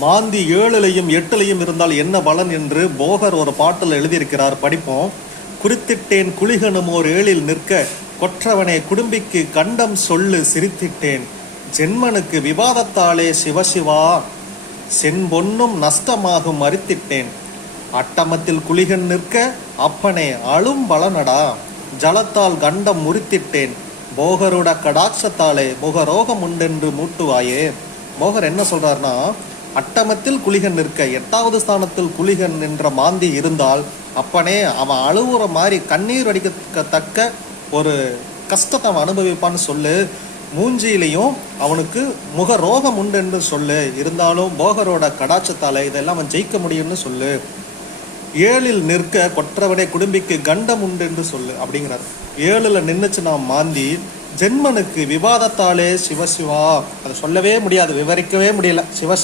மாந்தி 7லையும் 8லையும் இருந்தால் என்ன பலன் என்று போகர் ஒரு பாட்டில் எழுதியிருக்கிறார், படிப்போம். குறித்திட்டேன் குளிகனுமோர் 7ல் நிற்க, கொற்றவனே குடும்பிக்கு கண்டம் சொல்லு சிரித்திட்டேன், ஜென்மனுக்கு விவாதத்தாலே சிவசிவா, செம்பொன்னும் நஷ்டமாகும் மறித்திட்டேன், அட்டமத்தில் குளிகன் நிற்க அப்பனே அழும் பலனடா, ஜலத்தால் கண்டம் முறித்திட்டேன், போகருட கடாட்சத்தாலே முகரோகம் உண்டென்று மூட்டுவாயே. போகர் என்ன சொல்றாருன்னா, அட்டமத்தில் குளிகன் நிற்க, 8வது ஸ்தானத்தில் குளிகன் என்ற மாந்தி இருந்தால் அப்பனே அவன் அழுவுற மாதிரி கண்ணீர் அடிக்கத்தக்க ஒரு கஷ்டத்தை அவன் அனுபவிப்பான்னு சொல்லு, மூஞ்சியிலையும் அவனுக்கு முக ரோகம் உண்டு என்று சொல்லு, இருந்தாலும் போகரோட கடாட்சத்தால இதெல்லாம் அவன் ஜெயிக்க முடியும்னு சொல்லு, 7ல் நிற்க கொற்றவனே குடும்பிக்கு கண்டம் உண்டு என்று சொல்லு அப்படிங்கிறார். 7ல் நின்றுச்சுன்னா மாந்தி, ஜென்மனுக்கு விவாதத்தாலே சிவசிவா, அதை சொல்லவே முடியாது, விவரிக்கவே முடியல, சிவசிவா